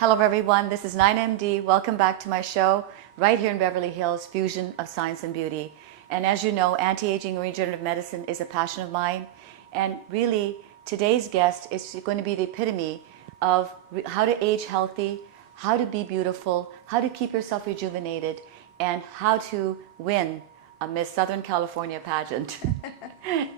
Hello everyone, this is NainaMD. Welcome back to my show right here in Beverly Hills, Fusion of Science and Beauty. And as you know, anti-aging and regenerative medicine is a passion of mine. And really, today's guest is going to be the epitome of how to age healthy, how to be beautiful, how to keep yourself rejuvenated, and how to win a Miss Southern California pageant.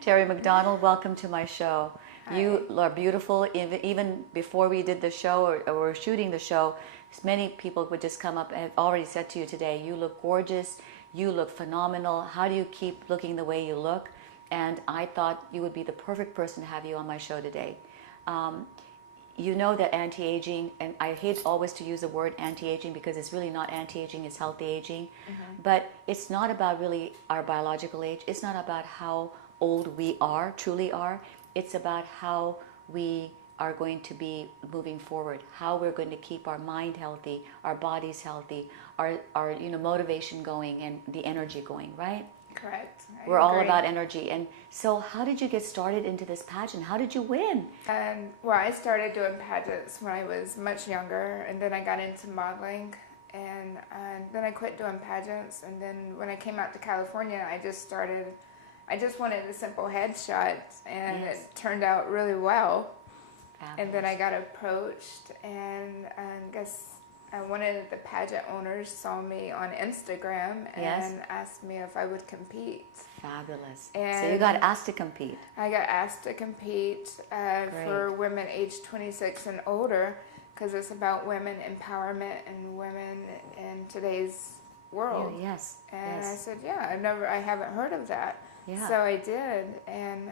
Terri McDonald, welcome to my show. Hi. You are beautiful. Even before we did the show or were shooting the show, many people would just come up and have already said to you today, you look gorgeous, you look phenomenal. How do you keep looking the way you look? And I thought you would be the perfect person to have you on my show today. You know that anti-aging, and I hate always to use the word anti-aging because it's really not anti-aging, it's healthy aging. But it's not about really our biological age. It's not about how old we are, truly are. It's about how we are going to be moving forward, how we're going to keep our mind healthy, our bodies healthy, our motivation going and the energy going, right? Correct. We're all about energy. And so how did you get started into this pageant? How did you win? Well, I started doing pageants when I was much younger, and then I got into modeling, and then I quit doing pageants, and then when I came out to California, I just wanted a simple headshot, and Yes. it turned out really well. Fabulous. And then I got approached, and guess one of the pageant owners saw me on Instagram and Yes. asked me if I would compete. Fabulous. So And you got asked to compete. I got asked to compete for women aged 26 and older because it's about women empowerment and women in today's world. Yeah, yes. And yes. I said, yeah, I haven't heard of that. Yeah. So I did, and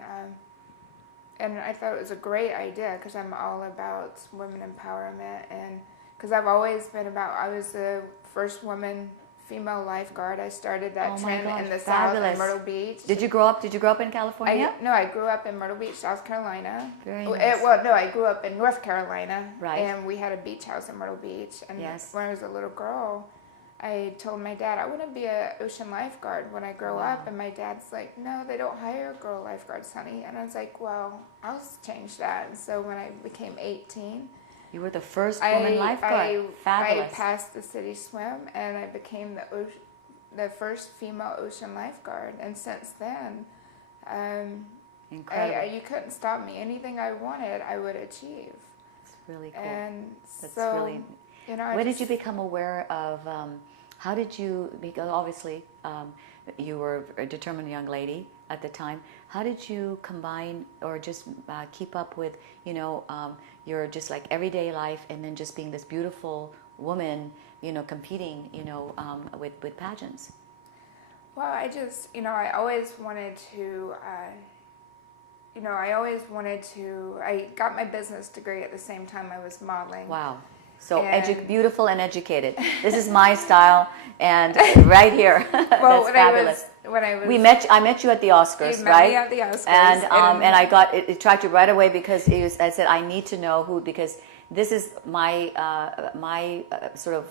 I thought it was a great idea because I'm all about women empowerment, and because I've always been I was the first woman female lifeguard. I started that trend in the Fabulous. South in Myrtle Beach. Did you grow up in California? I grew up in Myrtle Beach, South Carolina. Very nice. I grew up in North Carolina. Right. And we had a beach house in Myrtle Beach. And Yes. when I was a little girl, I told my dad I want to be an ocean lifeguard when I grow up. And my dad's like, no, they don't hire girl lifeguards, honey. And I was like, well, I'll change that. And so when I became 18, You were the first woman lifeguard. Fabulous. I passed the city swim, and I became the first female ocean lifeguard. And since then, Incredible. you couldn't stop me. Anything I wanted, I would achieve. It's really cool. And That's so, really. When did you become aware of? How did you? Because obviously, you were a determined young lady at the time. How did you combine or just keep up with your just like everyday life, and then just being this beautiful woman, competing, with pageants? Well, I always wanted to. I got my business degree at the same time I was modeling. Wow. So And- beautiful and educated. This is my style, and right here. Well, That's fabulous. when I was I met you at the Oscars, You met right? me at the Oscars, and I got it attracted right away because I said I need to know who, because this is my sort of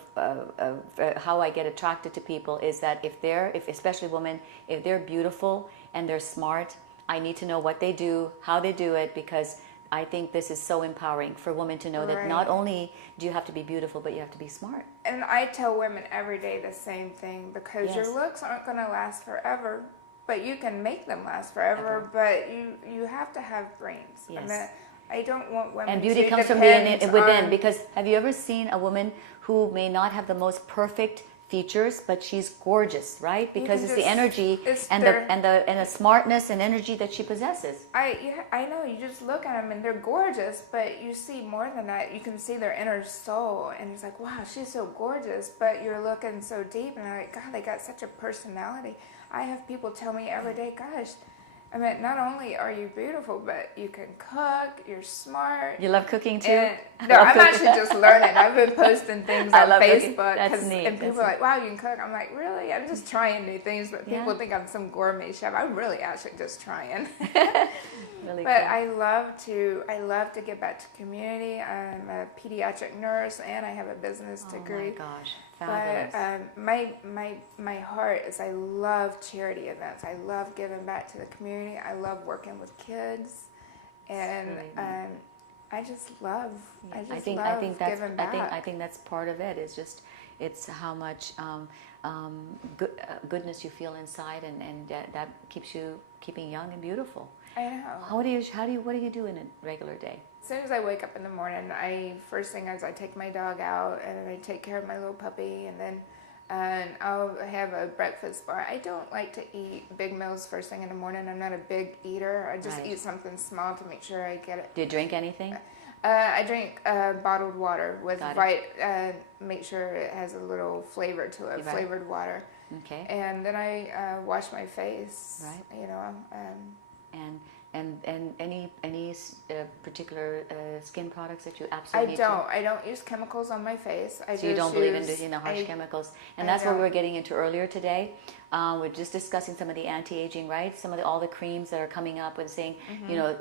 how I get attracted to people is that if especially women, if they're beautiful and they're smart, I need to know what they do, how they do it, because I think this is so empowering for women to know that Right. not only do you have to be beautiful, but you have to be smart. And I tell women every day the same thing, because Yes. your looks aren't going to last forever, but you can make them last forever. But you have to have brains. Yes. I mean, I don't want women And beauty to comes from depend within. on- Because have you ever seen a woman who may not have the most perfect features, but she's gorgeous, right? Because it's the energy and the smartness and energy that she possesses. I know, you just look at them and they're gorgeous, but you see more than that. You can see their inner soul, and it's like, wow, she's so gorgeous, but you're looking so deep, and I'm like, God, they got such a personality. I have people tell me every day, gosh, I mean, not only are you beautiful, but you can cook, you're smart. You love cooking too? No, I'm actually just learning. I've been posting things on cooking. Facebook. That's neat. And people are like, wow, you can cook. I'm like, really? I'm just trying new things, but people think I'm some gourmet chef. I'm really actually just trying. Really But cool. I love to give back to community. I'm a pediatric nurse, and I have a business degree. Oh my gosh, fabulous. But my heart is I love charity events. I love giving back to the community. I love working with kids, and really neat. I just love. Yeah. I just I love think that's giving back. I think that's part of it. It's just it's how much goodness you feel inside, and that keeps you keeping young and beautiful. I know. What do you do in a regular day? As soon as I wake up in the morning, first thing is I take my dog out and I take care of my little puppy, and then I'll have a breakfast bar. I don't like to eat big meals first thing in the morning. I'm not a big eater. I just eat something small to make sure I get it. Do you drink anything? I drink bottled water with make sure it has a little flavor to it, flavored water. Okay. And then I wash my face. Right. You know. And any particular skin products that you absolutely need I don't use chemicals on my face. So you don't believe in using the harsh chemicals. And that's what we were getting into earlier today. We're just discussing some of the anti-aging, right? Some of all the creams that are coming up and saying, you know,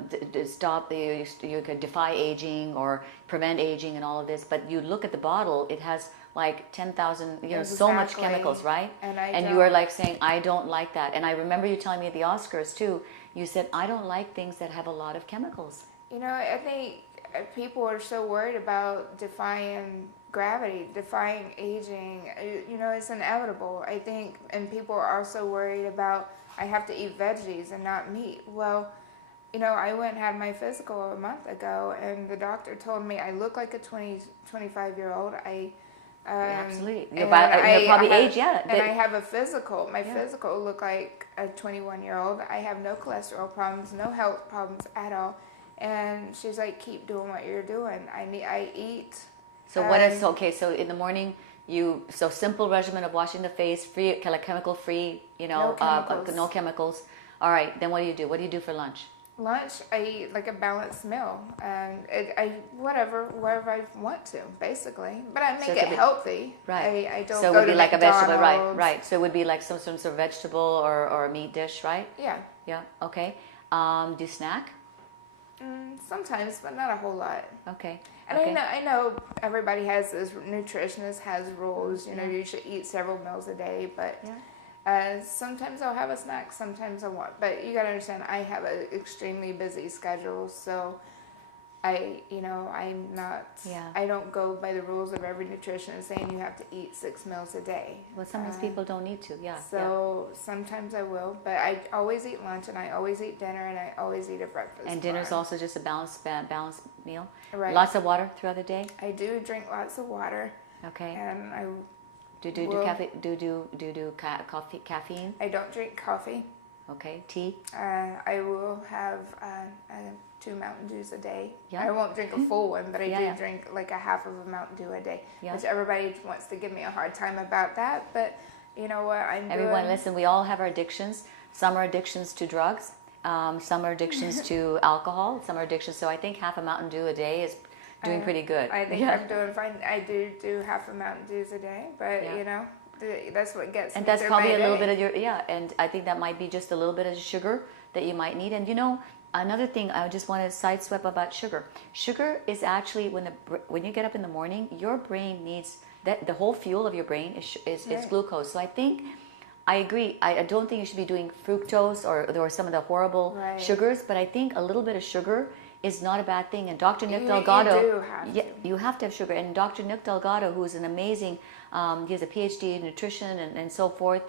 stop, you could defy aging or prevent aging and all of this. But you look at the bottle, it has like 10,000, you know, so much chemicals, right? And you are like saying, I don't like that. And I remember you telling me at the Oscars too, you said, I don't like things that have a lot of chemicals. You know, I think people are so worried about defying gravity, defying aging. You know, it's inevitable, I think. And people are also worried about, I have to eat veggies and not meat. Well, you know, I went and had my physical a month ago, and the doctor told me I look like a 25-year-old. Absolutely. You're probably age, yeah. And I have a physical. My physical look like a 21-year-old. I have no cholesterol problems, no health problems at all. And she's like, keep doing what you're doing. I eat. So what is, okay, so in the morning, so simple regimen of washing the face, free, chemical free, you know, no chemicals. All right, then what do you do? What do you do for lunch? Lunch, I eat like a balanced meal, and whatever I want to, basically. But I make it healthy. Right. I don't so go it would be to like McDonald's. a vegetable, right. So it would be like some sort of vegetable or a meat dish, right? Yeah. Yeah, okay. Do you snack? Sometimes, but not a whole lot. Okay. And I know everybody has this, nutritionist has rules, you know, you should eat several meals a day, but sometimes I'll have a snack, sometimes I won't. But you got to understand, I have an extremely busy schedule, so I'm not, I don't go by the rules of every nutritionist saying you have to eat 6 meals a day. Well, sometimes people don't need to, So sometimes I will, but I always eat lunch, and I always eat dinner, and I always eat a breakfast. And dinner's also just a balanced meal? Right. Lots of water throughout the day? I do drink lots of water. Okay. And I do coffee, caffeine? I don't drink coffee. Okay. Tea? I will have 2 Mountain Dews a day. Yeah. I won't drink a full one, but I do drink like a half of a Mountain Dew a day. Yeah. Which everybody wants to give me a hard time about that, but you know what? Everyone, listen, we all have our addictions. Some are addictions to drugs. Some are addictions to alcohol. Some are addictions. So I think half a Mountain Dew a day is doing pretty good. I think I'm doing fine. I do half a Mountain Dews a day, but you know, that's what gets me. And that's through probably my a little day. bit of and I think that might be just a little bit of sugar that you might need. And you know, another thing I just want to sidestep about sugar. Sugar is actually when you get up in the morning, your brain needs that. The whole fuel of your brain is glucose. So I agree. I don't think you should be doing fructose or some of the horrible sugars, but I think a little bit of sugar is not a bad thing. And Dr. Nick Delgado, you have to have sugar. And Dr. Nick Delgado, who is an amazing, he has a PhD in nutrition and so forth.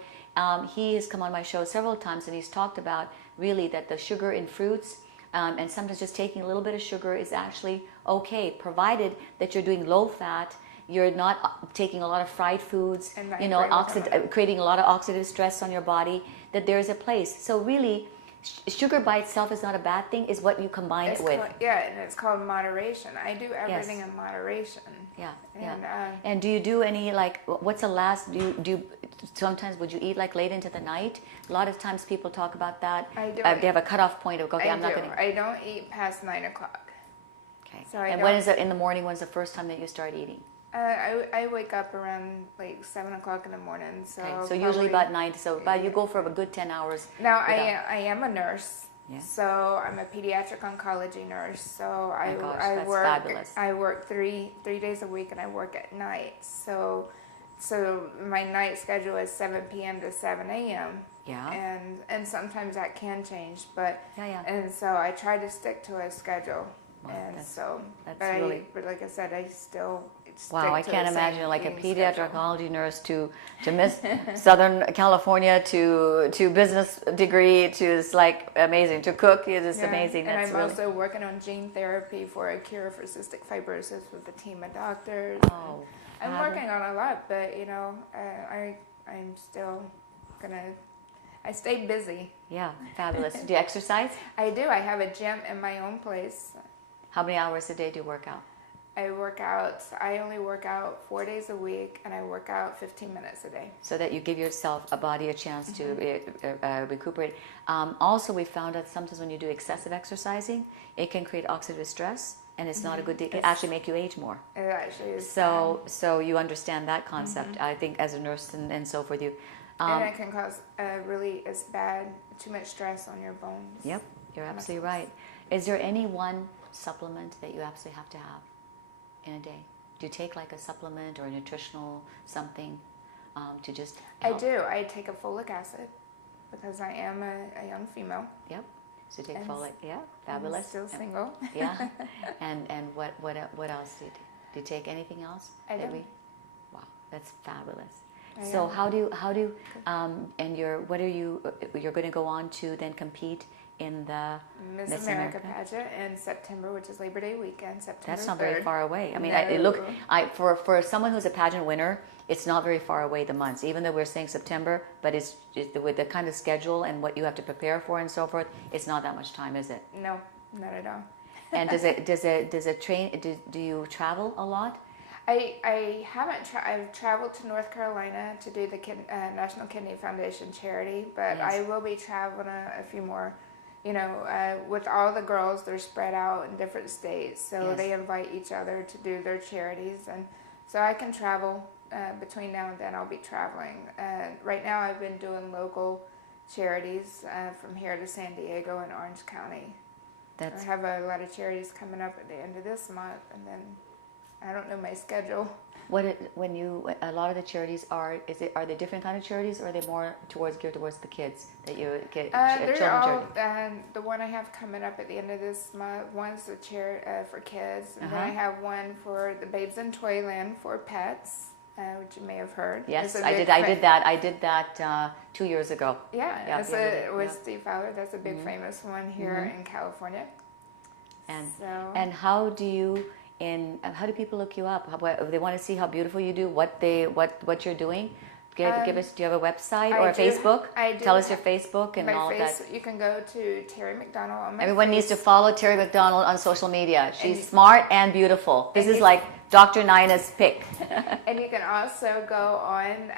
He has come on my show several times, and he's talked about really that the sugar in fruits and sometimes just taking a little bit of sugar is actually okay, provided that you're doing low fat. You're not taking a lot of fried foods, you know, creating a lot of oxidative stress on your body, that there's a place. So really, sugar by itself is not a bad thing, is what you combine it with. And it's called moderation. I do everything in moderation. And do you do any, like, what's the last, do you sometimes would you eat like late into the night? A lot of times people talk about that. They have a cutoff point of, okay, I'm not going to. I don't eat past 9 o'clock. Okay. So when is it in the morning? When's the first time that you start eating? I wake up around like 7 o'clock in the morning. So usually about 9. So about you go for a good 10 hours. Now I am a nurse. Yeah. So I'm a pediatric oncology nurse. So I work 3 days a week, and I work at night. So my night schedule is 7 p.m. to 7 a.m. Yeah. And sometimes that can change, but and so I try to stick to a schedule. Wow, And that's but but like I said, I still wow. stick I to can't the same imagine like a eating pediatric schedule. oncology nurse to miss Southern California to business degree to it's like amazing to cook. It is amazing. And That's I'm really also working on gene therapy for a cure for cystic fibrosis with a team of doctors. oh. I'm working on a lot, but you know, I'm still gonna. I stay busy. Yeah, fabulous. Do you exercise? I do. I have a gym in my own place. How many hours a day do you work out? I work out. I only work out 4 days a week, and I work out 15 minutes a day. So that you give yourself a body a chance to recuperate. Also, we found that sometimes when you do excessive exercising, it can create oxidative stress, and it's not a good. It can actually make you age more. It actually is. So you understand that concept. I think as a nurse and so forth, you. And it can cause it's bad, too much stress on your bones. Yep, you're absolutely right. Is there any one supplement that you absolutely have to have in a day? Do you take like a supplement or a nutritional something to just help? I do. I take a folic acid because I am a young female. Yep. So take folic. Yeah, fabulous. I'm still single. Yeah. And what else do you take? Do you take anything else? I do. Wow, that's fabulous. So how do you and you're going to go on to then compete in the Miss America pageant in September, which is Labor Day weekend, September That's not 3rd. very far away. I mean, No. for someone who's a pageant winner, it's not very far away, the months, even though we're saying September, but it's with the kind of schedule and what you have to prepare for and so forth, it's not that much time, is it? No, not at all. And do you travel a lot? I haven't. I've traveled to North Carolina to do the National Kidney Foundation charity, but Yes. I will be traveling a few more. You know, with all the girls, they're spread out in different states, so Yes. they invite each other to do their charities, and so I can travel between now and then. I'll be traveling. Right now, I've been doing local charities from here to San Diego and Orange County. I have a lot of charities coming up at the end of this month, and then I don't know my schedule. A lot of the charities are they different kind of charities, or are they more geared towards the kids that you get? They're all the one I have coming up at the end of this month. One's the chair for kids, and then I have one for the Babes in Toyland for pets, which you may have heard. Yes, I did that. I did that 2 years ago. Yeah, with Steve Fowler. That's a big famous one here in California. And how do people look you up? If they want to see how beautiful you do, what you're doing? Give us. Do you have a website or a Facebook? I do. Tell us your Facebook and all of that. You can go to Terri McDonald on my Everyone needs to follow Terri McDonald on social media. She's smart and beautiful. This is like Dr. Naina's pick. And you can also go on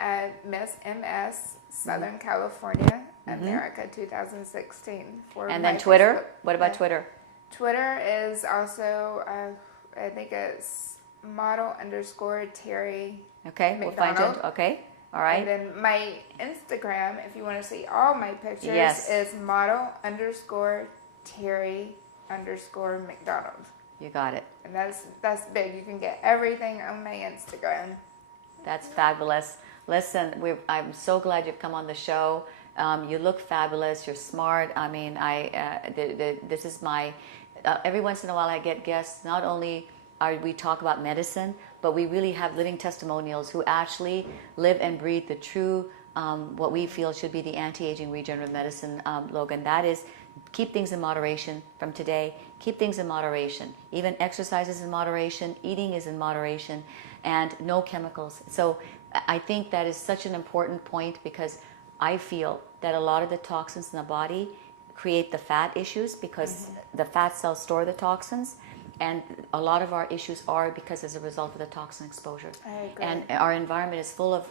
Miss MS Southern California America 2016 for. And then Twitter. Facebook. What about Twitter? Twitter is also. I think it's model_Terri. Okay, McDonald. we'll find you. Okay, all right. And then my Instagram, if you want to see all my pictures, is model_Terri_McDonald. You got it. And that's big. You can get everything on my Instagram. That's fabulous. Listen, I'm so glad you've come on the show. You look fabulous. You're smart. I mean, this is my. Every once in a while, I get guests. Not only we talk about medicine, but we really have living testimonials who actually live and breathe the true, what we feel should be the anti-aging regenerative medicine logan. That is, keep things in moderation from today. Keep things in moderation. Even exercise is in moderation. Eating is in moderation, and no chemicals. So I think that is such an important point, because I feel that a lot of the toxins in the body create the fat issues, because the fat cells store the toxins, and a lot of our issues are because as a result of the toxin exposure. I agree. And our environment is full of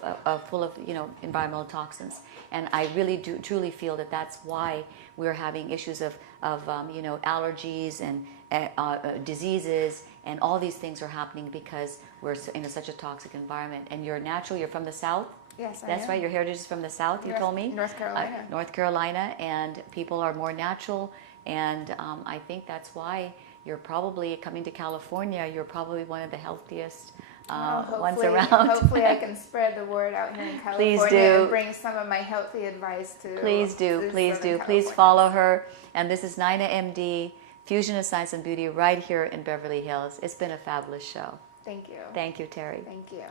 environmental toxins, and I really do truly feel that that's why we're having issues of allergies and diseases, and all these things are happening because we're in such a toxic environment. And you're natural. You're from the South. Yes, that's right. Your heritage is from the South. You told me. North Carolina. North Carolina, and people are more natural, and I think that's why you're probably coming to California. You're probably one of the healthiest ones around. Hopefully, I can spread the word out here in California. Please do. And bring some of my healthy advice to. Please do. Please do. Please follow her. And this is NainaMD. Fusion of Science and Beauty right here in Beverly Hills. It's been a fabulous show. Thank you. Thank you, Terri. Thank you.